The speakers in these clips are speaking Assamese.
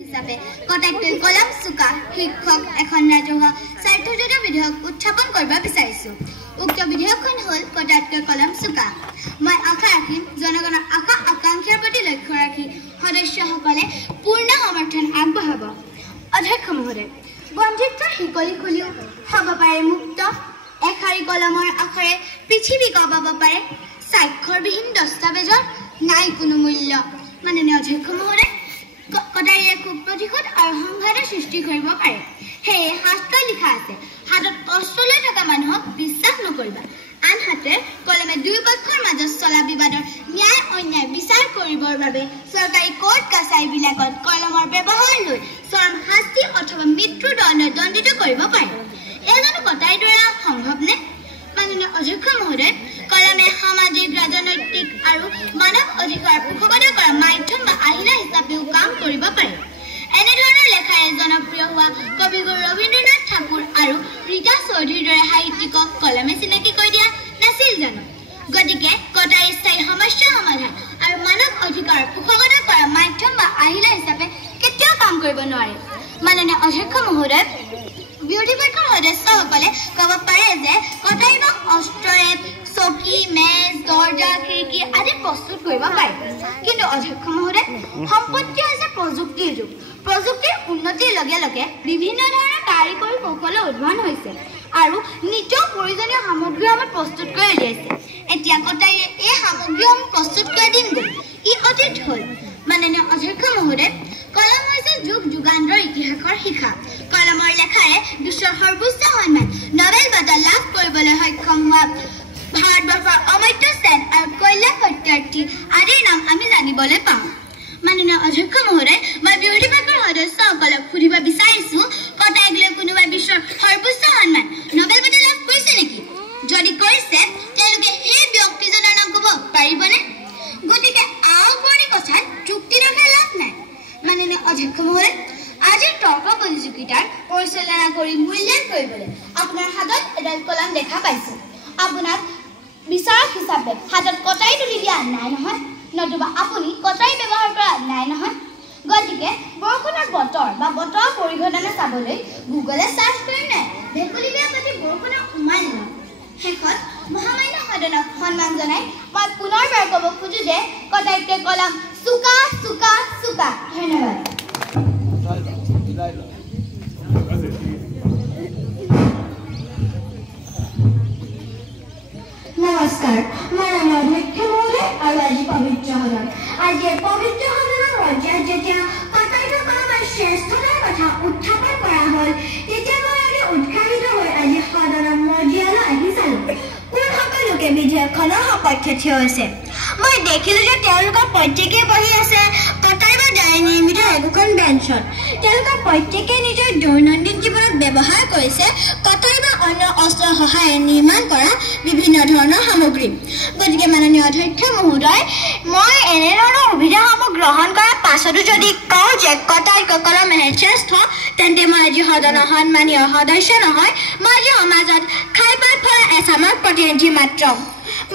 হিচাপে কটাইতকৈ কলম চোকা শিক্ষক এখন ৰাজহুৱা স্বাৰ্থজড়িত বিধেয়ক উত্থাপন কৰিব বিচাৰিছো। উক্ত বিধেয়কখন হ'ল কটাইতকৈ কলম চোকা। মই আশা ৰাখিম জনগণৰ আশা আকাংক্ষাৰ প্ৰতি লক্ষ্য ৰাখি সদস্যসকলে পূৰ্ণ সমৰ্থন আগবঢ়াব। অধ্যক্ষ মহোদয়, বন্ধুত্বৰ শিকলি খুলিও হ'ব পাৰে মুক্ত, এশাৰী কলমৰ আখৰে পৃথিৱী কঁপাব পাৰে, স্বাক্ষৰবিহীন দস্তাবেজৰ নাই কোনো মূল্য। মাননীয় অধ্যক্ষ মহোদয়, কটাৰীয়ে খুব প্ৰতিশোধ আৰু সংঘাতৰ সৃষ্টি কৰিব পাৰে। সেয়ে শাস্ত্ৰত লিখা আছে, হাতত অস্ত্ৰ লৈ থকা মানুহক বিশ্বাস নকৰিবা। আনহাতে কলমে দুই পক্ষৰ মাজত চলা বিবাদৰ ন্যায় অন্যায় বিচাৰ কৰিবৰ বাবে চৰকাৰী কোৰ্ট কাছাৰীবিলাকত কলমৰ ব্যৱহাৰ লৈ চৰম শাস্তি অথবা মৃত্যুদণ্ডে দণ্ডিত কৰিব পাৰে। এজনো কটাৰীৰ দ্বাৰা সম্ভৱনে? মাননীয় অধ্যক্ষ মহোদয়, কলমে সামাজিক ৰাজনৈতিক আৰু মানৱ অধিকাৰ পোষকতা কৰা মাধ্যম বা আহিলা হিচাপেও কাম কৰিব পাৰে। এনেধৰণৰ লেখাৰে জনপ্ৰিয় হোৱা কবিগুৰু ৰবীন্দ্ৰনাথ ঠাকুৰ আৰু ৰীতা চৌধুৰীৰ দৰে সাহিত্যিকক কলমে চিনাকি কৰি দিয়া নাছিল জানো? গতিকে কটাৰীৰ স্থায়ী সমস্যা সমাধান আৰু মানৱ অধিকাৰ পোষকতা কৰা মাধ্যম বা আহিলা হিচাপে কেতিয়াও কাম কৰিব নোৱাৰে। মাননীয় অধ্যক্ষ মহোদয়, বিৰোধী পক্ষৰ সদস্যসকলে ক'ব পাৰে যে কটাৰী বা অস্ত্ৰৰে চকী, মেজ, দৰ্জা, খিৰিকী আদি প্ৰস্তুত কৰিব পাৰে। কিন্তু অধ্যক্ষ মহোদয়, সম্পত্তি হৈছে প্ৰযুক্তিৰ যুগ। প্ৰযুক্তিৰ উন্নতিৰ লগে লগে বিভিন্ন ধৰণৰ কাৰিকৰী কৌশলৰ উদ্ভাৱন হৈছে আৰু নিত্য প্ৰয়োজনীয় সামগ্ৰীসমূহ প্ৰস্তুত কৰি উলিয়াইছে। এতিয়া কটাৰীয়ে এই সামগ্ৰীসমূহ প্ৰস্তুত কৰা দিন গ'ল, ই অতীত হ'ল। মাননীয় অধ্যক্ষ মহোদয়, কলম হৈছে যুগ যুগান্তৰ ইতিহাসৰ শিখা। কলমৰ লেখাৰে বিশ্বৰ সৰ্বোচ্চ সন্মান নবেল বঁটা লাভ কৰিবলৈ সক্ষম হোৱা ভাৰতবৰ্ষৰ অমৰ্ত্য সেন আৰু কল্যাণ সত্যাৰ্থী আদিৰ নাম আমি জানিবলৈ পাওঁ। মাননীয় অধ্যক্ষ মহোদয়, মই বিৰোধী পক্ষৰ সদস্যসকলক সুধিব বিচাৰিছো, কটাৰীক লৈ কোনোবাই বিশ্বৰ সৰ্বোচ্চ সন্মান নবেল বঁটা লাভ কৰিছে নেকি? যদি কৰিছে, তেওঁলোকে সেই ব্যক্তিজনৰ নাম ক'ব পাৰিবনে? গতিকে আওপৰি কথাত যুক্তি ৰখাৰ লাভ নাই। মাননীয় অধ্যক্ষ মহোদয়, আজিৰ তৰ্ক প্ৰতিযোগিতাৰ পৰিচালনা কৰি মূল্যায়ন কৰিবলৈ আপোনাৰ হাতত এডাল কলম দেখা পাইছো। আপোনাক বিচাৰক হিচাপে হাতত কটাৰী তুলি দিয়া নাই নহয়, নতুবা আপুনি কটাৰী ব্যৱহাৰ কৰা নাই নহয়। গতিকে বৰষুণৰ বতৰ বা বতৰৰ পৰিঘটনা চাবলৈ গুগলে চাৰ্চ কৰি নাই, ভেকুলী বিয়া পাতি বৰষুণৰ উমাই নলয়। শেষত মহামান্য সদনক সন্মান জনাই মই পুনৰবাৰ ক'ব খোজো যে কটাৰীতকৈ কলম চোকা চোকা চোকা। ধন্যবাদ। নমস্কাৰ, মাননীয় অধ্যক্ষ মহোদয় আৰু আজি পবিত্ৰ সদন। আজিৰ পবিত্ৰ সদনৰ পৰ্যায়ত যেতিয়া কটাৰীতকৈ কলমৰ শ্ৰেষ্ঠতাৰ কথা উত্থাপন কৰা হ'ল, তেতিয়া মই উৎসাহিত হৈ আজি সদনৰ মজিয়ালৈ আহি চালো কোন সকলোকে বিধেয়কখনৰ সপক্ষে থিয় হৈছে। মই দেখিলো যে তেওঁলোকৰ প্ৰত্যেকেই বহি আছে কটাৰী বা দাৰে নিৰ্মিত একোখন বেঞ্চত। তেওঁলোকৰ প্ৰত্যেকেই নিজৰ দৈনন্দিন জীৱনত ব্যৱহাৰ কৰিছে কটাৰী বা অন্য অস্ত্ৰৰ সহায়েৰে নিৰ্মাণ কৰা বিভিন্ন ধৰণৰ সামগ্ৰী। গতিকে মাননীয় অধ্যক্ষ মহোদয়, মই এনেধৰণৰ সুবিধাসমূহ গ্ৰহণ কৰাৰ পাছতো যদি কওঁ যে কটাৰীতকৈ কলমহে শ্ৰেষ্ঠ, তেন্তে মই আজি সদনৰ সন্মানীয় সদস্য নহয়, মই আজি সমাজত খাই পাত ফলা এচামৰ প্ৰতিনিধি মাত্ৰ।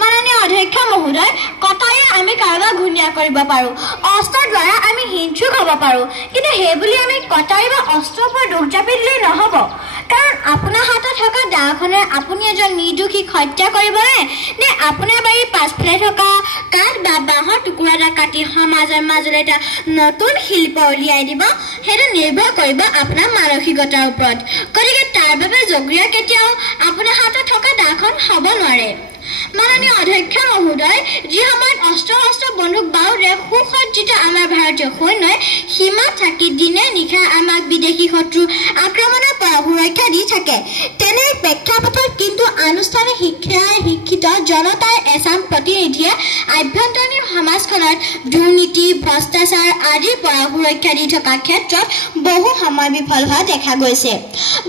মাননীয় অধ্যক্ষ মহোদয়, কটাৰীয়ে আমি কাৰোবাক ঘূণীয়া কৰিব পাৰোঁ, অস্ত্ৰৰ দ্বাৰা আমি হিংসুক হ'ব পাৰোঁ, কিন্তু সেইবুলি আমি কটাৰী বা অস্ত্ৰৰ ওপৰত দোষ জাপি দিলেই নহ'ব। কাৰণ আপোনাৰ হাতত থকা দাখনে আপুনি এজন নিৰ্দোষীক হত্যা কৰিবনে, নে আপোনাৰ বাৰীৰ পাছফালে থকা কাঠ বা বাঁহৰ টুকুৰা এটা কাটি সমাজৰ মাজলৈ এটা নতুন শিল্প উলিয়াই দিব, সেইটো নিৰ্ভৰ কৰিব আপোনাৰ মানসিকতাৰ ওপৰত। গতিকে তাৰ বাবে জগৰীয়া কেতিয়াও আপোনাৰ হাতত থকা দাখন হ'ব নোৱাৰে। মাননীয় অধ্যক্ষ মহোদয়, যি সময়ত অস্ত্ৰ শস্ত্ৰ বন্দুক বাৰুদে সুসজ্জিত আমাৰ ভাৰতীয় সৈন্যই সীমাত থাকি দিনে নিশা আমাক বিদেশী শত্ৰুৰ আক্ৰমণৰ পৰা সুৰক্ষা দি থাকে, তেনে প্ৰেক্ষাপটত কিন্তু আনুষ্ঠানিক শিক্ষাৰে শিক্ষিত জনতাৰ এচাম প্ৰতিনিধিয়ে আভ্যন্তৰীণ সমাজখনত দুৰ্নীতি ভ্ৰষ্টাচাৰ আদিৰ পৰা সুৰক্ষা দি থকাৰ ক্ষেত্ৰত বহু সময় বিফল হোৱা দেখা গৈছে।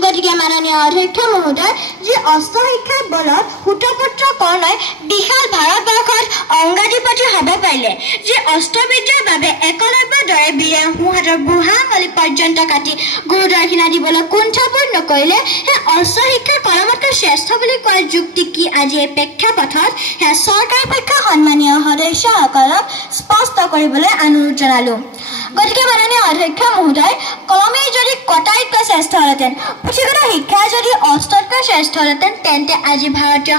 গতিকে মাননীয় অধ্যক্ষ মহোদয়, যি অস্ত্ৰ শিক্ষাৰ বলত সূতপুত্ৰ কৰ ধৰণৰ বিশাল ভাৰতবৰ্ষত অংগাধিপতি হ'ব পাৰিলে যে অস্ত্ৰবিদ্যাৰ বাবে একলব্যৰ দৰে বীৰে সোঁহাতৰ বুঢ়া আঙুলি পৰ্যন্ত কাটি গুৰুদক্ষিণা দিবলৈ কুণ্ঠাবোধ নকৰিলে সেই অস্ত্ৰ শিক্ষাৰ কলমতকৈ শ্ৰেষ্ঠ বুলি কোৱাৰ যুক্তি কি আজি এই প্ৰেক্ষাপথত সেই চৰকাৰ পক্ষৰ সন্মানীয় সদস্যসকলক স্পষ্ট কৰিবলৈ অনুৰোধ জনালোঁ। গতিকে মাননীয় অধ্যক্ষ মহোদয়, কলমে যদি কটাইতকৈ শ্ৰেষ্ঠ হ'লহেঁতেন, পুথিগত শিক্ষা যদি অস্ত্ৰতকৈ শ্ৰেষ্ঠ হ'লহেঁতেন, তেন্তে আজি ভাৰতীয়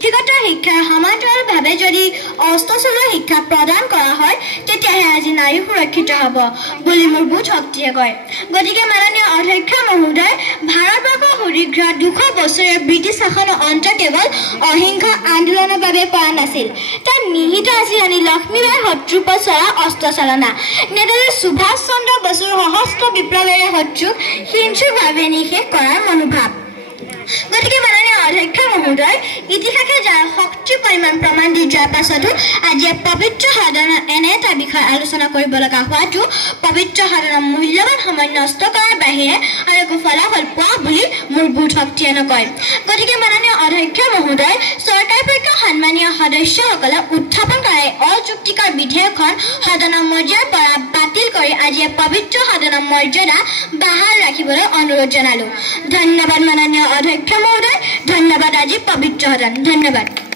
পুথিগত শিক্ষাৰ সমান্তৰালভাৱে যদি অস্ত্ৰ চলোৱা শিক্ষা প্ৰদান কৰা হয়, তেতিয়াহে আজি নাৰী সুৰক্ষিত হ'ব বুলি মোৰ বোধ শক্তিয়ে কয়। গতিকে মাননীয় অধ্যক্ষ মহোদয়, ভাৰতবৰ্ষৰ সুদীৰ্ঘ 200 বছৰীয়া ব্ৰিটিছ শাসনৰ অন্ত কেৱল অহিংসা আন্দোলনৰ বাবে পৰা নাছিল, তাত নিহিত আছিল ৰাণী লক্ষ্মীবাইৰ শত্ৰুৰ ওপৰত চলা অস্ত্ৰ চালনা, নেতাজী সুভাষ চন্দ্ৰ বসুৰ সশস্ত্ৰ বিপ্লৱেৰে শত্ৰুক হিংসুকভাৱে নিষেধ কৰাৰ মনোভাৱ। গতিকে মাননীয় অধ্যক্ষ মহোদয়, ইতিহাসে যাৰ শক্তিৰ পৰিমাণ প্ৰমাণ দি যোৱাৰ পাছতো আজি পবিত্ৰ সদনত এনে এটা বিষয় আলোচনা কৰিব লগা হোৱাটো পবিত্ৰ সদনৰ মূল্যৱান সময় নষ্ট কৰাৰ বাহিৰে আৰু একো ফলাফল পোৱা বুলি মোৰ বোধ শক্তিয়ে নকয়। গতিকে মাননীয় অধ্যক্ষ মহোদয়, চৰকাৰ পক্ষৰ সন্মানীয় সদস্যসকলে উত্থাপন কৰা অযুক্তিকৰ বিধেয়কখন সদনৰ মৰ্যাদাৰ পৰা বাতিল কৰি আজি পবিত্ৰ সদনৰ মৰ্যাদা বাহাল ৰাখিবলৈ অনুৰোধ জনালোঁ। ধন্যবাদ মাননীয় অধ্যক্ষ মহোদয়, ধন্যবাদ আজি পবিত্ৰ সদন, ধন্যবাদ।